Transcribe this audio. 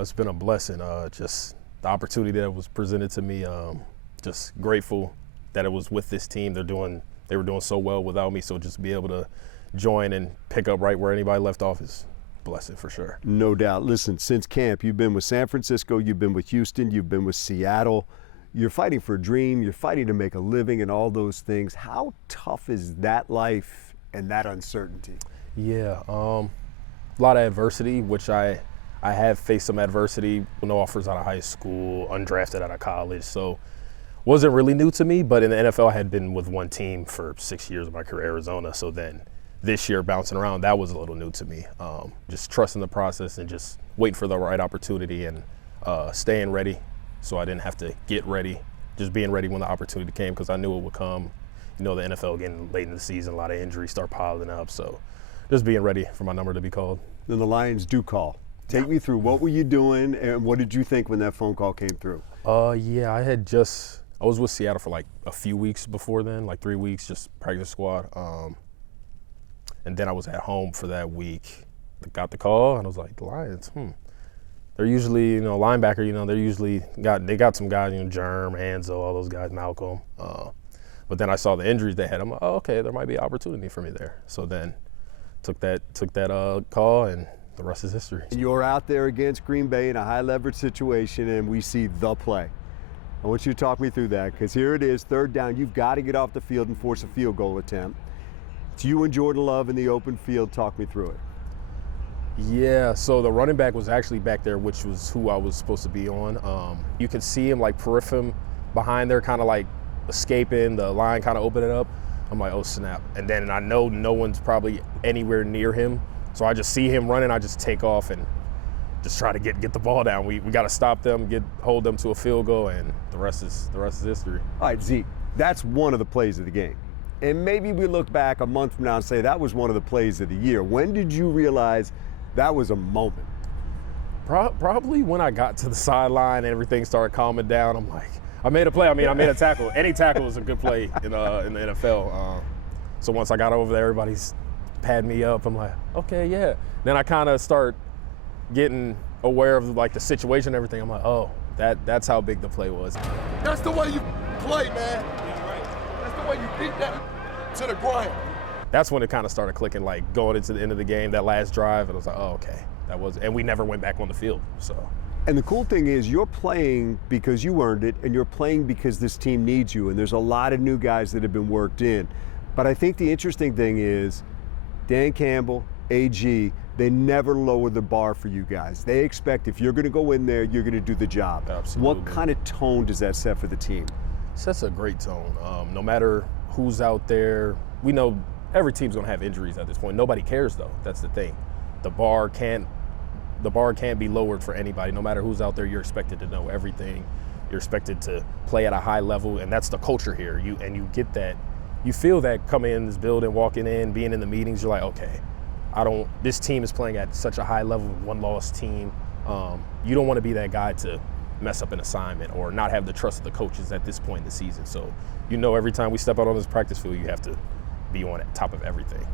It's been a blessing. Just the opportunity that was presented to me. Just grateful that it was with this team. They were doing so well without me. So just be able to join and pick up right where anybody left off is a blessing for sure. No doubt. Listen, since camp, you've been with San Francisco, you've been with Houston, you've been with Seattle. You're fighting for a dream. You're fighting to make a living and all those things. How tough is that life and that uncertainty? Yeah, a lot of adversity, which I have faced some adversity. No offers out of high school, undrafted out of college, so wasn't really new to me. But in the NFL, I had been with one team for 6 years of my career, Arizona. So then this year, bouncing around, that was a little new to me. Just trusting the process and just waiting for the right opportunity and staying ready, so I didn't have to get ready. Just being ready when the opportunity came, because I knew it would come. You know, the NFL getting late in the season, a lot of injuries start piling up. So just being ready for my number to be called. Then the Lions do call. Take me through, what were you doing and what did you think when that phone call came through? Yeah, I was with Seattle for like a few weeks before then, like 3 weeks, just practice squad. And then I was at home for that week. Got the call and I was like, the Lions, They're usually, linebacker, they got some guys, Germ, Anzo, all those guys, Malcolm. But then I saw the injuries they had. I'm like, oh, okay, there might be an opportunity for me there. So then took that call, and the rest is history. You're out there against Green Bay in a high leverage situation, and we see the play. I want you to talk me through that, because here it is, third down. You've got to get off the field and force a field goal attempt. It's you and Jordan Love in the open field. Talk me through it. Yeah, so the running back was actually back there, which was who I was supposed to be on. You can see him like peripheral behind there, kind of like escaping, the line kind of opening up. I'm like, oh snap. And then I know no one's probably anywhere near him. So I just see him running, I just take off and just try to get the ball down. We got to stop them, hold them to a field goal, and the rest is history. All right, Zeke, that's one of the plays of the game. And maybe we look back a month from now and say that was one of the plays of the year. When did you realize that was a moment? Probably when I got to the sideline and everything started calming down. I'm like, I made a play. I made a tackle. Any tackle is a good play in the NFL. So once I got over there, everybody's padding me up. I'm like, okay, yeah. Then I kind of start getting aware of like the situation and everything. I'm like, oh, that's how big the play was. That's the way you play, man. That's the way you beat that to the ground. That's when it kind of started clicking, like going into the end of the game, that last drive, and I was like, oh, okay, and we never went back on the field, so. And the cool thing is you're playing because you earned it, and you're playing because this team needs you, and there's a lot of new guys that have been worked in. But I think the interesting thing is Dan Campbell, AG, they never lower the bar for you guys. They expect if you're going to go in there, you're going to do the job. Absolutely. What kind of tone does that set for the team? It sets a great tone. No matter who's out there, we know every team's going to have injuries at this point. Nobody cares, though. That's the thing. The bar can't be lowered for anybody. No matter who's out there, you're expected to know everything. You're expected to play at a high level, and that's the culture here. You get that. You feel that coming in this building, walking in, being in the meetings. You're like, okay, this team is playing at such a high level, one-loss team. You don't want to be that guy to mess up an assignment or not have the trust of the coaches at this point in the season. So every time we step out on this practice field, you have to be on top of everything.